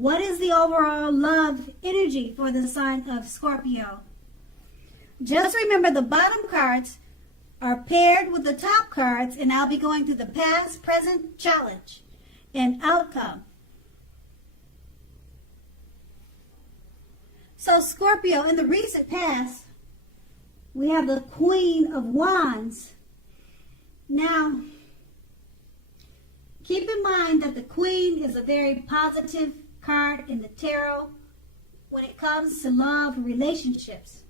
What is the overall love energy for the sign of Scorpio? Just remember the bottom cards are paired with the top cards, and I'll be going through the past, present, challenge, and outcome. So Scorpio, in the recent past, we have the Queen of Wands. Now, keep in mind that the Queen is a very positive card in the tarot when it comes to love and relationships.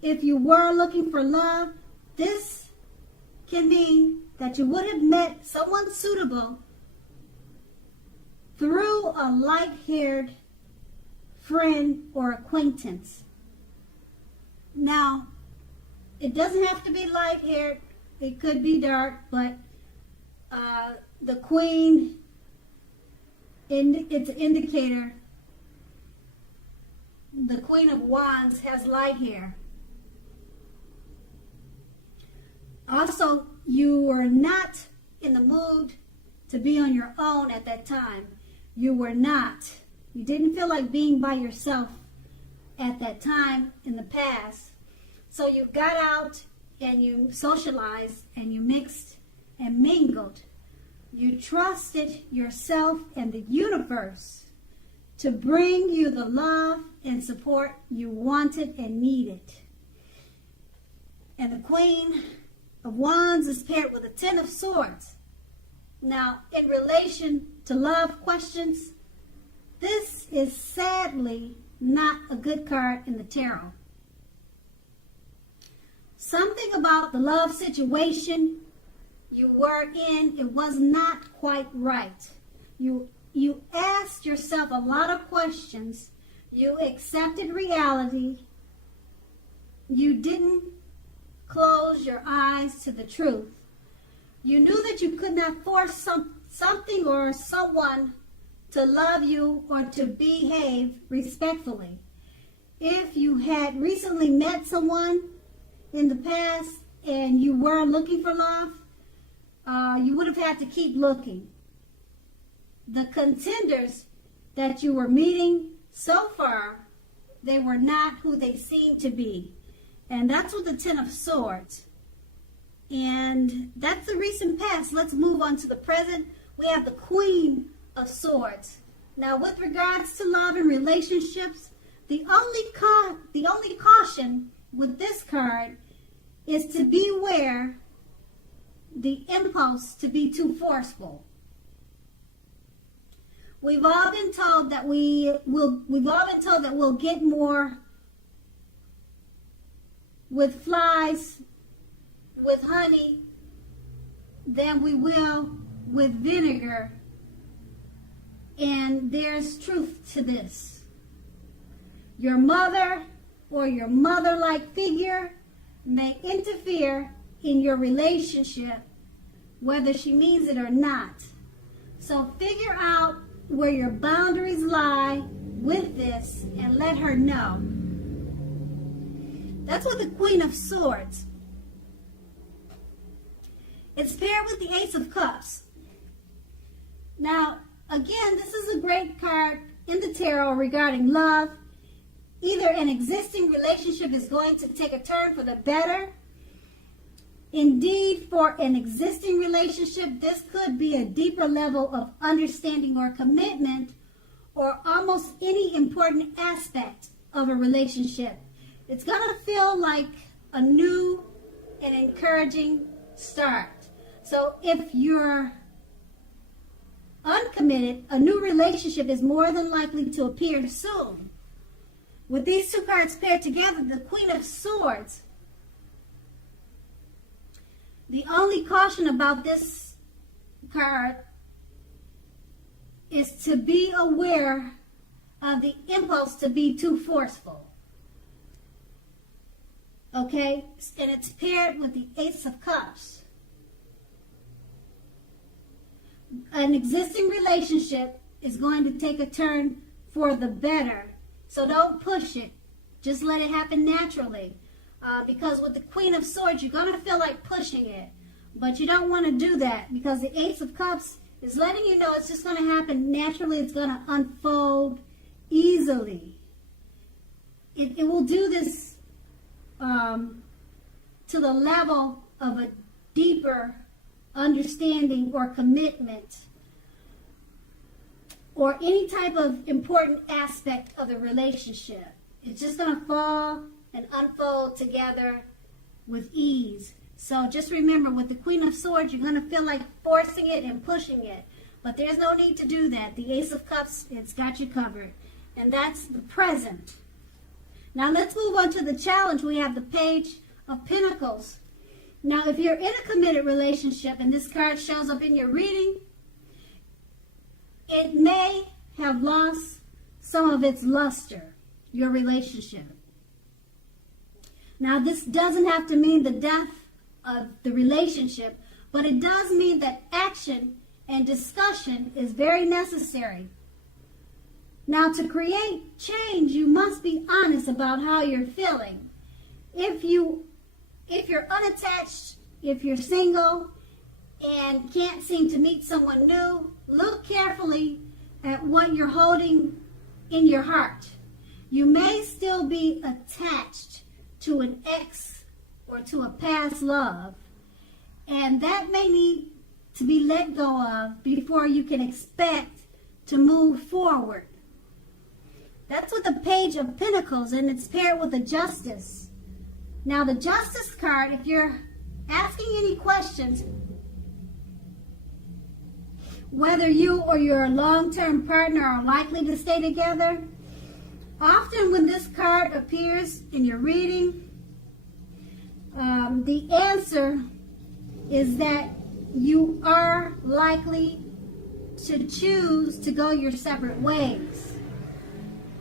If you were looking for love, this can mean that you would have met someone suitable through a light-haired friend or acquaintance. Now, it doesn't have to be light-haired. It could be dark, but the Queen, it's an indicator. The Queen of Wands has light hair. Also, you were not in the mood to be on your own at that time. You were not. You didn't feel like being by yourself at that time in the past. So you got out and you socialized and you mixed and mingled. You trusted yourself and the universe to bring you the love and support you wanted and needed. And the Queen of Wands is paired with a Ten of Swords. Now, in relation to love questions, this is sadly not a good card in the tarot. Something about the love situation you were in, it was not quite right. You asked yourself a lot of questions. You accepted reality. You didn't close your eyes to the truth. You knew that you could not force something or someone to love you or to behave respectfully. If you had recently met someone in the past and you were looking for love, you would have had to keep looking. The contenders that you were meeting so far, they were not who they seemed to be. And that's with the Ten of Swords. And that's the recent past. Let's move on to the present. We have the Queen of Swords. Now, with regards to love and relationships, the only caution with this card is to beware the impulse to be too forceful. We've all been told that we'll get more with flies, with honey, than we will with vinegar. And there's truth to this. Your mother or your mother-like figure may interfere in your relationship, whether she means it or not. So figure out where your boundaries lie with this and let her know. That's with the Queen of Swords. It's paired with the Ace of Cups. Now, again, this is a great card in the tarot regarding love. Either an existing relationship is going to take a turn for the better. Indeed, for an existing relationship, this could be a deeper level of understanding or commitment, or almost any important aspect of a relationship. It's going to feel like a new and encouraging start. So if you're uncommitted, a new relationship is more than likely to appear soon. With these two cards paired together, the Queen of Swords, the only caution about this card is to be aware of the impulse to be too forceful. Okay? And it's paired with the Ace of Cups. An existing relationship is going to take a turn for the better. So don't push it. Just let it happen naturally. Because with the Queen of Swords, you're going to feel like pushing it. But you don't want to do that because the Ace of Cups It's letting you know it's just going to happen naturally. It's going to unfold easily. It will do this to the level of a deeper understanding or commitment or any type of important aspect of the relationship. It's just going to fall and unfold together with ease. So just remember, with the Queen of Swords, you're going to feel like forcing it and pushing it. But there's no need to do that. The Ace of Cups, it's got you covered. And that's the present. Now let's move on to the challenge. We have the Page of Pentacles. Now if you're in a committed relationship and this card shows up in your reading, it may have lost some of its luster, your relationship. Now this doesn't have to mean the death of the relationship, but it does mean that action and discussion is very necessary. Now, to create change, you must be honest about how you're feeling. If you're unattached, if you're single and can't seem to meet someone new, look carefully at what you're holding in your heart. You may still be attached to an ex or to a past love, and that may need to be let go of before you can expect to move forward. That's with the Page of Pentacles, and it's paired with the Justice. Now, the Justice card, if you're asking any questions, whether you or your long-term partner are likely to stay together, often when this card appears in your reading, the answer is that you are likely to choose to go your separate ways.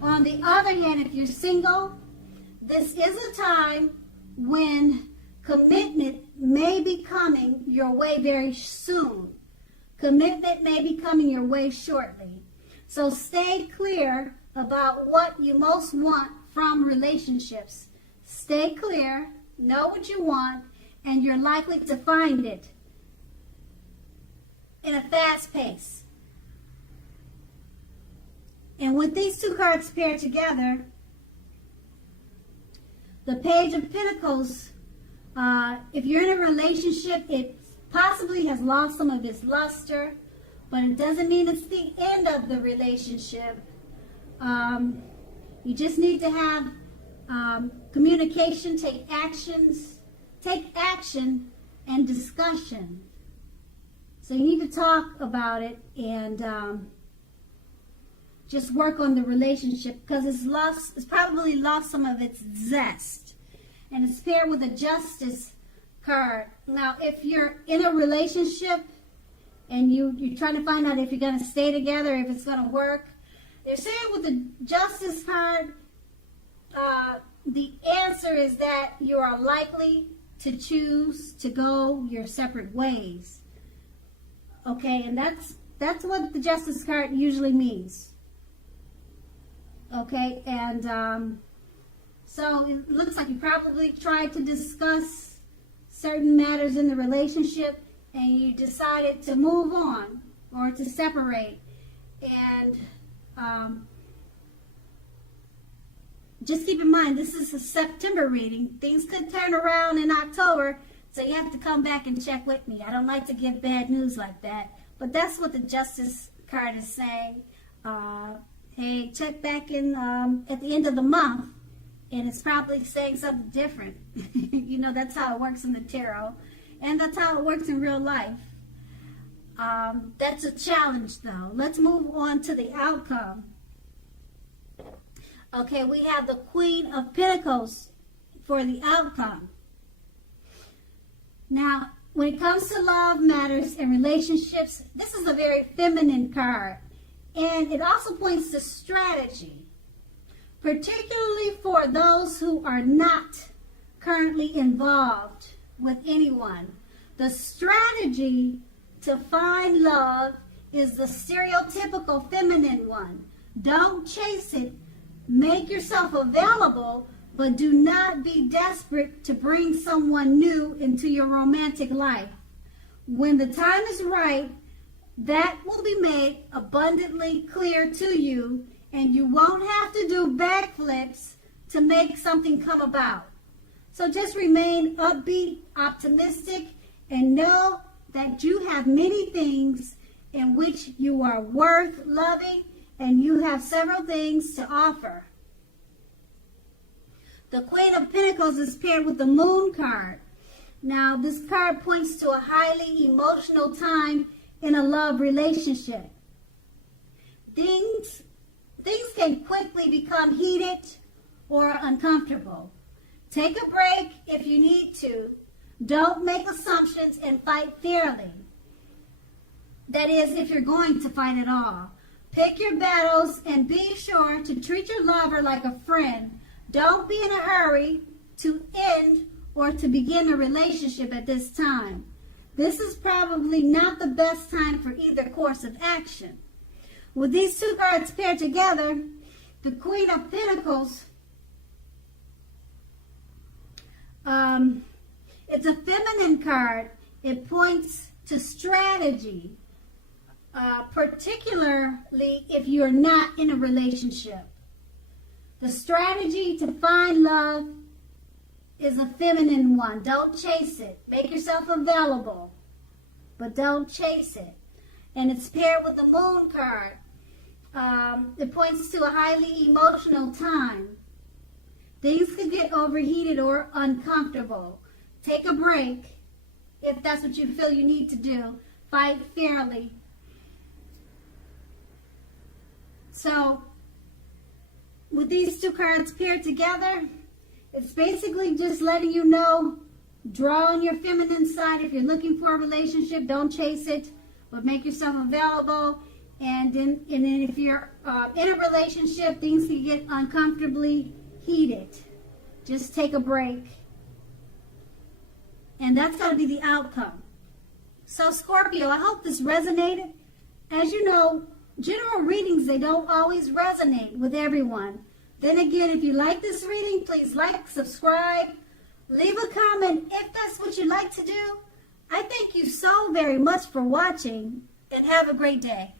On the other hand, if you're single, this is a time when commitment may be coming your way very soon. Commitment may be coming your way shortly. So stay clear about what you most want from relationships. Stay clear, know what you want, and you're likely to find it in a fast pace. And with these two cards paired together, the Page of Pentacles, if you're in a relationship, it possibly has lost some of its luster, but it doesn't mean it's the end of the relationship. You just need to have communication, take action and discussion. So you need to talk about it and just work on the relationship, because it's probably lost some of its zest. And it's paired with a Justice card. Now, if you're in a relationship and you're trying to find out if you're going to stay together, if it's going to work, they're saying with the Justice card, the answer is that you are likely to choose to go your separate ways. Okay, and that's what the Justice card usually means. Okay, and so it looks like you probably tried to discuss certain matters in the relationship and you decided to move on or to separate. And just keep in mind, this is a September reading. Things could turn around in October, so you have to come back and check with me. I don't like to give bad news like that, but that's what the Justice card is saying. Hey, check back in at the end of the month, and it's probably saying something different. You know, that's how it works in the tarot, and that's how it works in real life. That's a challenge, though. Let's move on to the outcome. Okay, we have the Queen of Pentacles for the outcome. Now, when it comes to love matters and relationships, this is a very feminine card. And it also points to strategy, particularly for those who are not currently involved with anyone. The strategy to find love is the stereotypical feminine one. Don't chase it. Make yourself available, but do not be desperate to bring someone new into your romantic life. When the time is right, that will be made abundantly clear to you, and you won't have to do backflips to make something come about. So just remain upbeat, optimistic, and know that you have many things in which you are worth loving, and you have several things to offer. The Queen of Pentacles is paired with the Moon card. Now, this card points to a highly emotional time in a love relationship. Things can quickly become heated or uncomfortable. Take a break if you need to. Don't make assumptions and fight fairly. That is, if you're going to fight at all. Pick your battles and be sure to treat your lover like a friend. Don't be in a hurry to end or to begin a relationship at this time. This is probably not the best time for either course of action. With these two cards paired together, the Queen of Pentacles, it's a feminine card. It points to strategy, particularly if you're not in a relationship. The strategy to find love is a feminine one. Don't chase it. Make yourself available, but don't chase it. And it's paired with the Moon card. It points to a highly emotional time. Things could get overheated or uncomfortable. Take a break if that's what you feel you need to do. Fight fairly. So, with these two cards paired together, it's basically just letting you know, draw on your feminine side. If you're looking for a relationship, don't chase it, but make yourself available. And then if you're in a relationship, things can get uncomfortably heated. Just take a break. And that's going to be the outcome. So Scorpio, I hope this resonated. As you know, general readings, they don't always resonate with everyone. Then again, if you like this reading, please like, subscribe, leave a comment if that's what you like to do. I thank you so very much for watching, and have a great day.